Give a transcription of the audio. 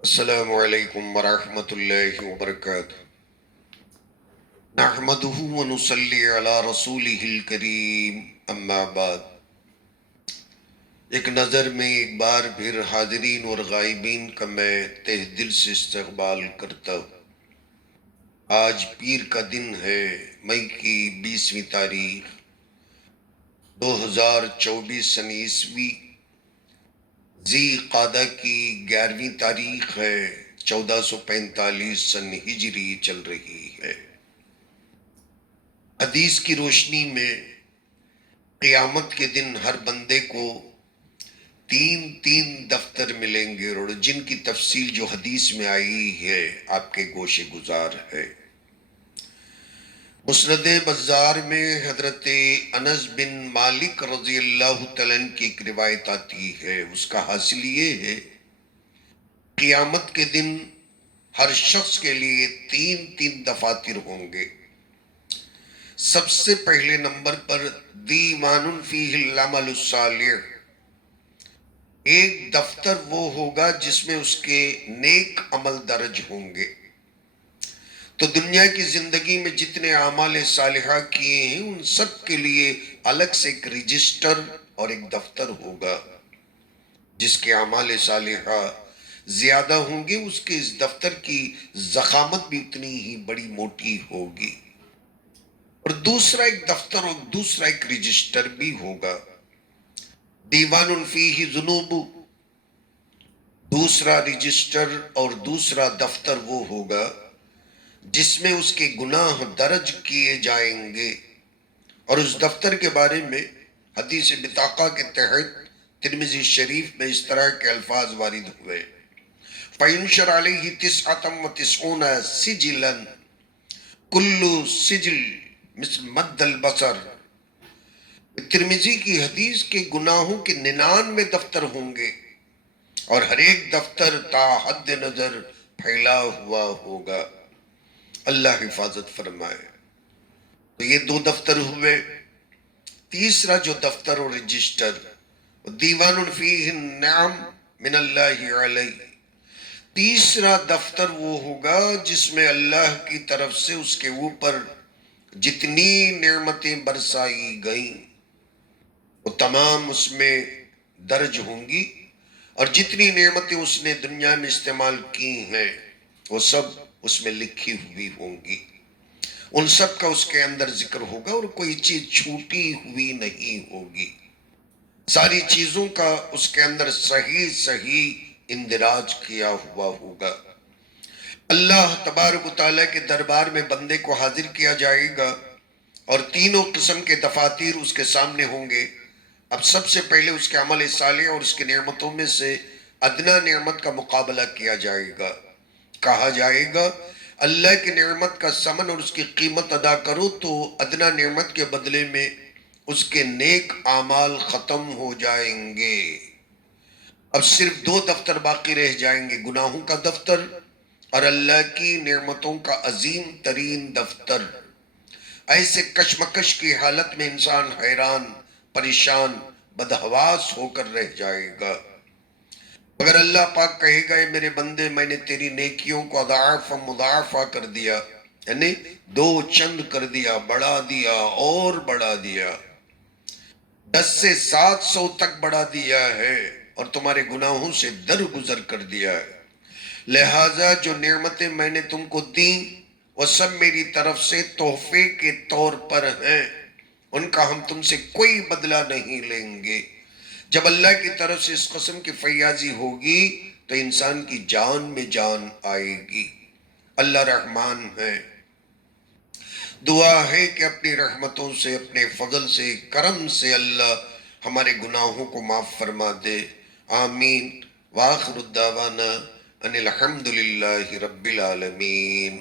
السلام علیکم ورحمۃ اللہ وبرکاتہ۔ نحمدہ ونصلی علی رسولہ الکریم، اما بعد۔ ایک نظر میں ایک بار پھر حاضرین اور غائبین کا میں تہ دل سے استقبال کرتا ہوں۔ آج پیر کا دن ہے، مئی کی 20ویں تاریخ 2024 سن عیسوی، ذی قعدہ کی 11ویں تاریخ ہے، 1445 سن ہجری چل رہی ہے۔ حدیث کی روشنی میں قیامت کے دن ہر بندے کو تین دفتر ملیں گے، اور جن کی تفصیل جو حدیث میں آئی ہے آپ کے گوشے گزار ہے۔ مسند بزار میں حضرت انس بن مالک رضی اللہ تعالیٰ عنہ کی ایک روایت آتی ہے، اس کا حاصل یہ ہے قیامت کے دن ہر شخص کے لیے تین دفاتر ہوں گے۔ سب سے پہلے نمبر پر دیوان فیہ العمل الصالح، ایک دفتر وہ ہوگا جس میں اس کے نیک عمل درج ہوں گے۔ تو دنیا کی زندگی میں جتنے اعمال صالحہ کیے ہیں ان سب کے لیے الگ سے ایک رجسٹر اور ایک دفتر ہوگا۔ جس کے اعمال صالحہ زیادہ ہوں گے اس کے اس دفتر کی ضخامت بھی اتنی ہی بڑی موٹی ہوگی، اور دوسرا ایک دفتر اور دوسرا ایک رجسٹر بھی ہوگا۔ دیوان فیہ ذنوب، دوسرا رجسٹر اور دوسرا دفتر وہ ہوگا جس میں اس کے گناہ درج کیے جائیں گے، اور اس دفتر کے بارے میں حدیث بطاقہ کے تحت ترمذی شریف میں اس طرح کے الفاظ وارد ہوئے، فَيُنشَرْ عَلَيْهِ 99 سِجِلًا كُلُّ سِجِل مثل مد البصر۔ ترمذی کی حدیث کے گناہوں کے 99 دفتر ہوں گے، اور ہر ایک دفتر تا حد نظر پھیلا ہوا ہوگا۔ اللہ حفاظت فرمائے۔ تو یہ دو دفتر ہوئے۔ تیسرا جو دفتر اور رجسٹر، دیوان فیہ النعم من اللہ علیہ، تیسرا دفتر وہ ہوگا جس میں اللہ کی طرف سے اس کے اوپر جتنی نعمتیں برسائی گئیں وہ تمام اس میں درج ہوں گی، اور جتنی نعمتیں اس نے دنیا میں استعمال کی ہیں وہ سب اس میں لکھی ہوئی ہوں گی۔ ان سب کا اس کے اندر ذکر ہوگا، اور کوئی چیز چھوٹی ہوئی نہیں ہوگی۔ ساری چیزوں کا اس کے اندر صحیح اندراج کیا ہوا ہوگا۔ اللہ تبارک و تعالیٰ کے دربار میں بندے کو حاضر کیا جائے گا، اور تینوں قسم کے دفاتر اس کے سامنے ہوں گے۔ اب سب سے پہلے اس کے عمل صالح اور اس کی نعمتوں میں سے ادنا نعمت کا مقابلہ کیا جائے گا۔ کہا جائے گا اللہ کی نعمت کا ثمن اور اس کی قیمت ادا کرو، تو ادنا نعمت کے بدلے میں اس کے نیک اعمال ختم ہو جائیں گے۔ اب صرف دو دفتر باقی رہ جائیں گے، گناہوں کا دفتر اور اللہ کی نعمتوں کا عظیم ترین دفتر۔ ایسے کشمکش کی حالت میں انسان حیران، پریشان، بدحواس ہو کر رہ جائے گا۔ اگر اللہ پاک کہے گا اے میرے بندے میں نے تیری نیکیوں کو اضعاف مضاعفہ کر دیا، یعنی دو چند کر دیا، بڑھا دیا اور بڑھا دیا، 10 سے 700 تک بڑھا دیا ہے، اور تمہارے گناہوں سے درگزر کر دیا ہے، لہٰذا جو نعمتیں میں نے تم کو دیں وہ سب میری طرف سے تحفے کے طور پر ہیں، ان کا ہم تم سے کوئی بدلہ نہیں لیں گے۔ جب اللہ کی طرف سے اس قسم کی فیاضی ہوگی تو انسان کی جان میں جان آئے گی۔ اللہ رحمان ہے، دعا ہے کہ اپنی رحمتوں سے، اپنے فضل سے، کرم سے اللہ ہمارے گناہوں کو معاف فرما دے۔ آمین۔ وآخر الدعوانا ان الحمدللہ رب العالمین۔